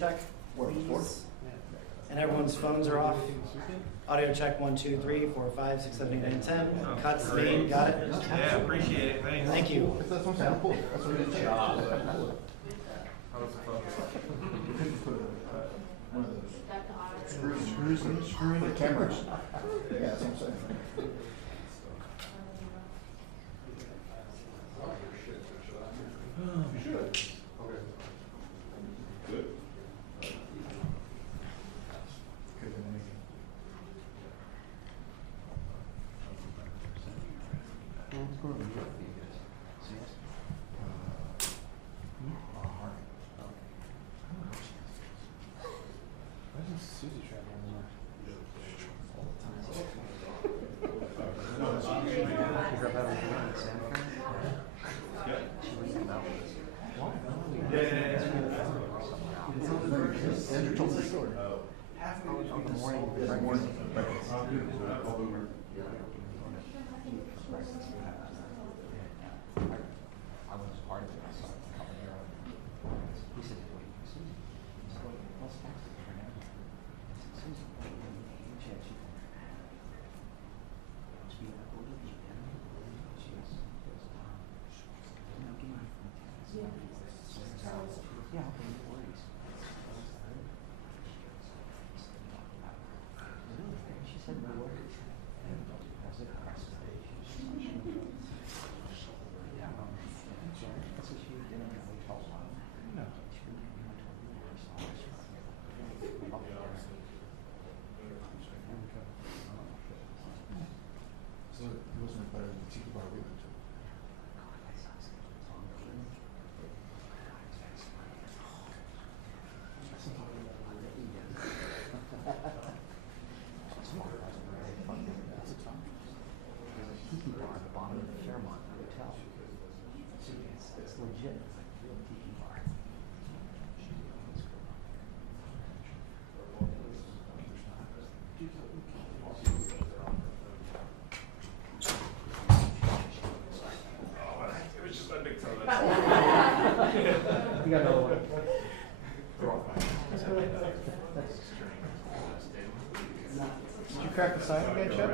Check, please. And everyone's phones are off. Audio check 1, 2, 3, 4, 5, 6, 7, 8, 9, 10. Cuts, me, got it? Yeah, appreciate it. Thanks. Thank you. That's what I'm saying. Cool. That's what it is. How was the phone? One of those screw in the cameras. Yeah, that's what I'm saying. You should. Okay. Good. Good to meet Why doesn't Susie travel anymore? Andrew told the story. On the morning. I was part of it. I saw it a couple years ago. He said, "Wait, Susie." He said, "What's next for now?" I said, "Susie, she had she speaking of older people, she was not getting my phone. Yeah, okay, no worries. She said no worries. I said, yeah, that's what she was doing in the hotel. No. She was giving me my 12 So it wasn't better than the tiki bar we went to. There's a tiki bar at the bottom of the Fairmont Hotel. It's legit. It's like a real tiki bar. It was just my big toe. You got another one. Did you crack the sign again, Chip?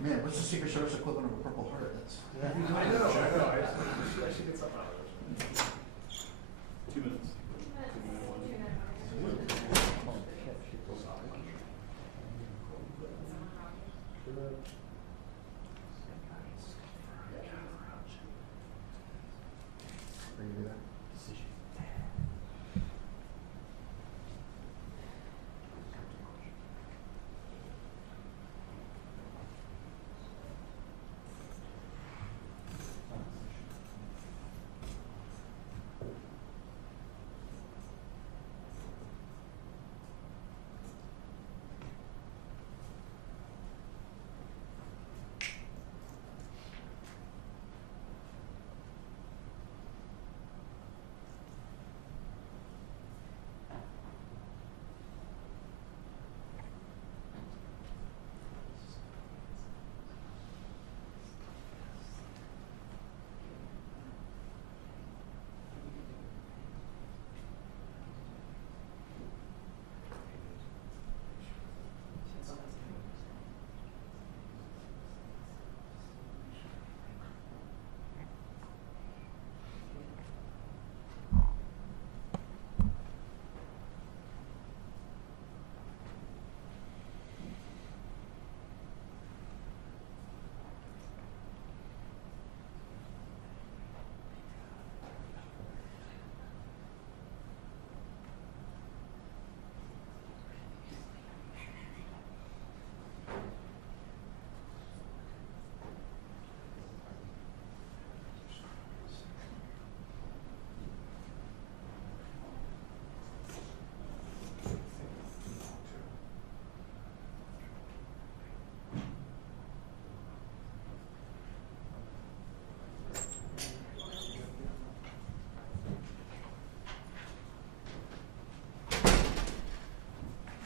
Man, what's the Secret Service equivalent of a Purple Heart? That's I know. I should get something out of this. 2 minutes. Are you do that?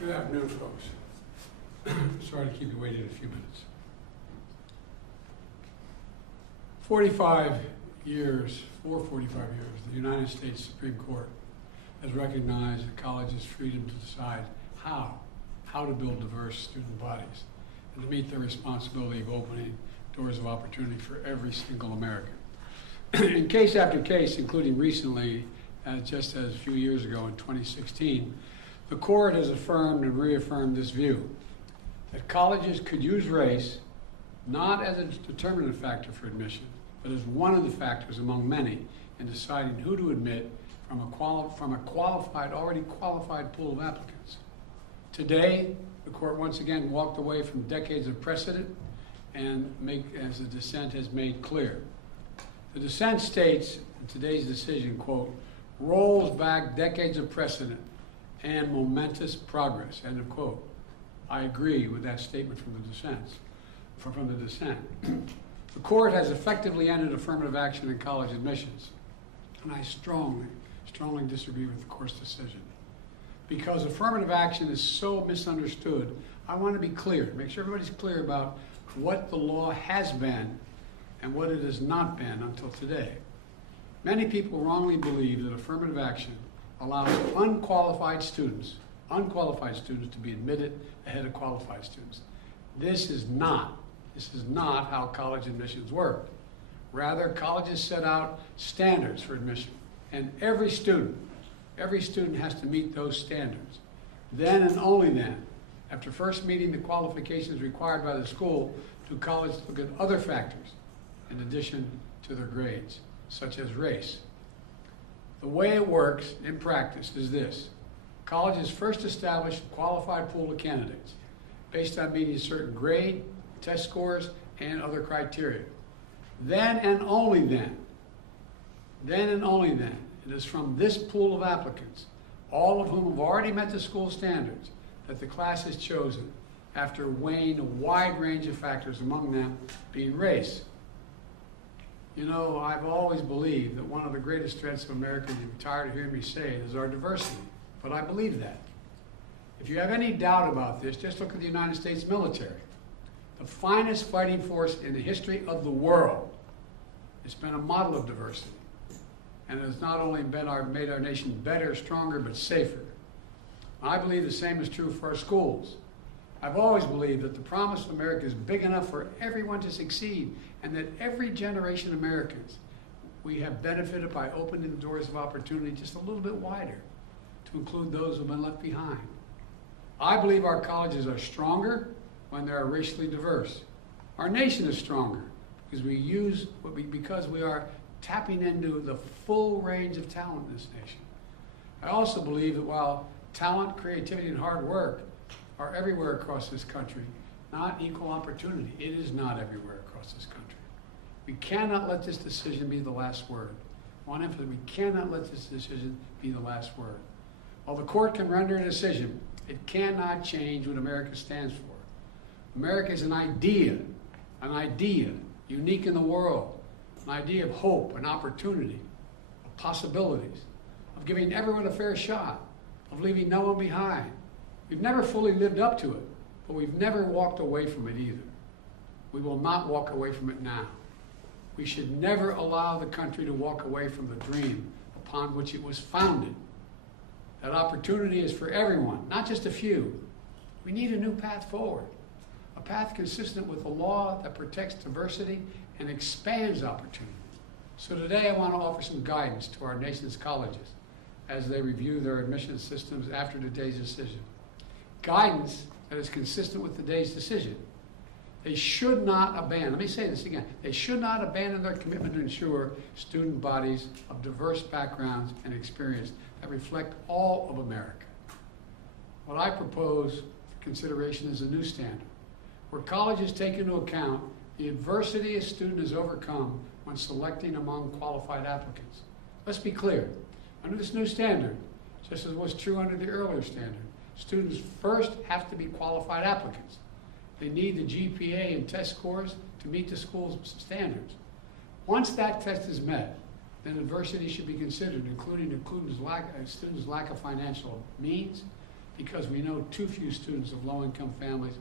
Good afternoon, folks. Sorry to keep you waiting a few minutes. 45 years, the United States Supreme Court has recognized the college's freedom to decide how to build diverse student bodies and to meet their responsibility of opening doors of opportunity for every single American. In case after case, including recently, just as a few years ago in 2016, the court has affirmed and reaffirmed this view, that colleges could use race not as a determinative factor for admission, but as one of the factors among many in deciding who to admit from a already qualified pool of applicants. Today, the court once again walked away from decades of precedent and as the dissent has made clear. The dissent states in today's decision, quote, rolls back decades of precedent and momentous progress, end of quote. I agree with that statement from the dissent. The court has effectively ended affirmative action in college admissions, and I strongly disagree with the court's decision. Because affirmative action is so misunderstood, I want to be clear, make sure everybody's clear about what the law has been and what it has not been until today. Many people wrongly believe that affirmative action allows unqualified students to be admitted ahead of qualified students. This is not how college admissions work. Rather, colleges set out standards for admission, and every student has to meet those standards. Then and only then, after first meeting the qualifications required by the school, do colleges look at other factors in addition to their grades, such as race. The way it works in practice is this. Colleges first establish a qualified pool of candidates based on meeting certain grade, test scores, and other criteria. Then and only then, it is from this pool of applicants, all of whom have already met the school standards, that the class is chosen after weighing a wide range of factors, among them being race. You know, I've always believed that one of the greatest strengths of America, and you're tired of hearing me say it, is our diversity. But I believe that. If you have any doubt about this, just look at the United States military. The finest fighting force in the history of the world. It's been a model of diversity. And it has not only made our nation better, stronger, but safer. I believe the same is true for our schools. I've always believed that the promise of America is big enough for everyone to succeed, and that every generation of Americans, we have benefited by opening the doors of opportunity just a little bit wider to include those who have been left behind. I believe our colleges are stronger when they are racially diverse. Our nation is stronger because we are tapping into the full range of talent in this nation. I also believe that while talent, creativity, and hard work are everywhere across this country, not equal opportunity. It is not everywhere across this country. We cannot let this decision be the last word. I want to emphasize, we cannot let this decision be the last word. While the court can render a decision, it cannot change what America stands for. America is an idea unique in the world, an idea of hope and opportunity, of possibilities, of giving everyone a fair shot, of leaving no one behind. We've never fully lived up to it, but we've never walked away from it either. We will not walk away from it now. We should never allow the country to walk away from the dream upon which it was founded. That opportunity is for everyone, not just a few. We need a new path forward, a path consistent with a law that protects diversity and expands opportunity. So today I want to offer some guidance to our nation's colleges as they review their admission systems after today's decision. Guidance that is consistent with today's decision. They should not abandon, let me say this again, they should not abandon their commitment to ensure student bodies of diverse backgrounds and experience that reflect all of America. What I propose for consideration is a new standard, where colleges take into account the adversity a student has overcome when selecting among qualified applicants. Let's be clear, under this new standard, just as was true under the earlier standard, students first have to be qualified applicants. They need the GPA and test scores to meet the school's standards. Once that test is met, then adversity should be considered, including students' lack of financial means, because we know too few students of low-income families,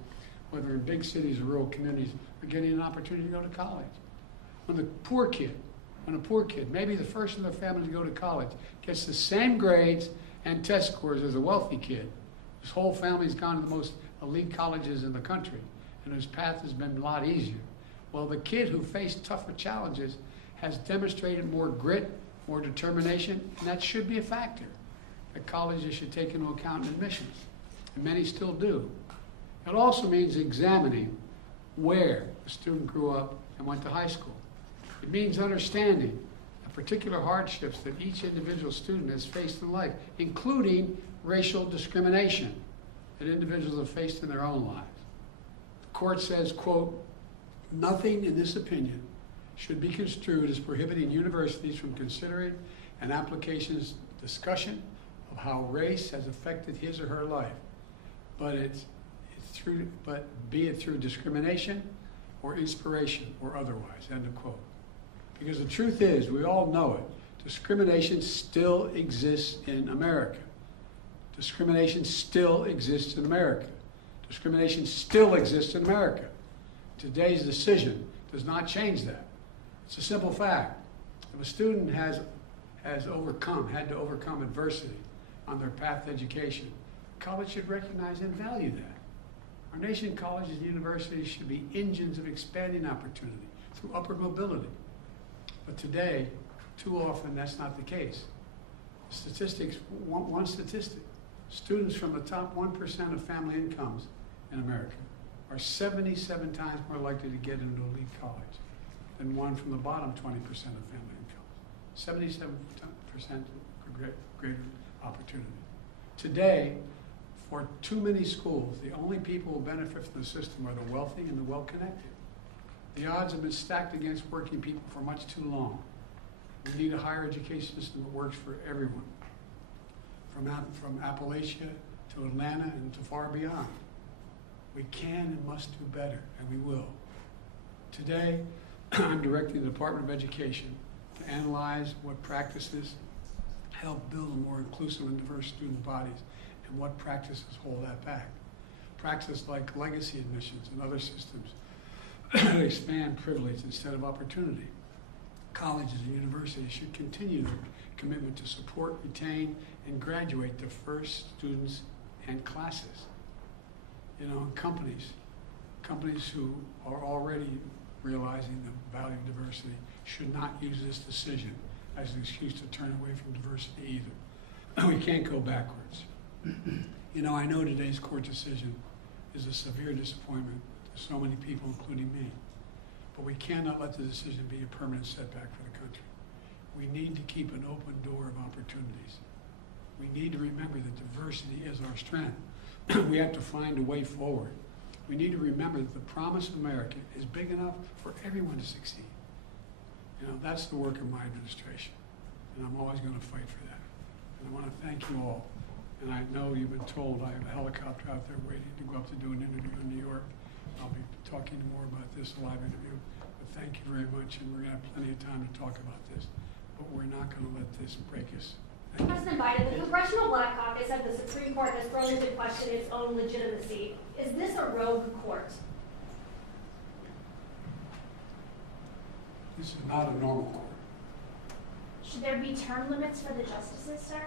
whether in big cities or rural communities, are getting an opportunity to go to college. When a poor kid, maybe the first in their family to go to college, gets the same grades and test scores as a wealthy kid, whose whole family's gone to the most elite colleges in the country, and whose path has been a lot easier. Well, the kid who faced tougher challenges has demonstrated more grit, more determination, and that should be a factor that colleges should take into account in admissions, and many still do. It also means examining where a student grew up and went to high school. It means understanding the particular hardships that each individual student has faced in life, including racial discrimination that individuals have faced in their own lives. The court says, quote, "Nothing in this opinion should be construed as prohibiting universities from considering an application's discussion of how race has affected his or her life, but be it through discrimination or inspiration or otherwise," end of quote. Because the truth is, we all know it, discrimination still exists in America. Discrimination still exists in America. Discrimination still exists in America. Today's decision does not change that. It's a simple fact. If a student had to overcome adversity on their path to education, college should recognize and value that. Our nation's colleges and universities should be engines of expanding opportunity through upward mobility. But today, too often, that's not the case. Statistics, one statistic, students from the top 1% of family incomes in America are 77 times more likely to get into elite college than one from the bottom 20% of family incomes. 77% greater opportunity. Today, for too many schools, the only people who benefit from the system are the wealthy and the well-connected. The odds have been stacked against working people for much too long. We need a higher education system that works for everyone, from Appalachia to Atlanta and to far beyond. We can and must do better, and we will. Today, I'm directing the Department of Education to analyze what practices help build more inclusive and diverse student bodies and what practices hold that back. Practices like legacy admissions and other systems expand privilege instead of opportunity. Colleges and universities should continue their commitment to support, retain, and graduate diverse students and classes. And companies who are already realizing the value of diversity should not use this decision as an excuse to turn away from diversity either. We can't go backwards. I know today's court decision is a severe disappointment to so many people, including me. But we cannot let the decision be a permanent setback for the country. We need to keep an open door of opportunities. We need to remember that diversity is our strength. We have to find a way forward. We need to remember that the promise of America is big enough for everyone to succeed. That's the work of my administration, and I'm always going to fight for that. And I want to thank you all. And I know you've been told I have a helicopter out there waiting to go up to do an interview in New York. I'll be talking more about this, a live interview. But thank you very much, and we're going to have plenty of time to talk about this. But we're not going to let this break us. President Biden, the Congressional Black Caucus said the Supreme Court has thrown into question its own legitimacy. Is this a rogue court? This is not a normal court. Should there be term limits for the justices, sir?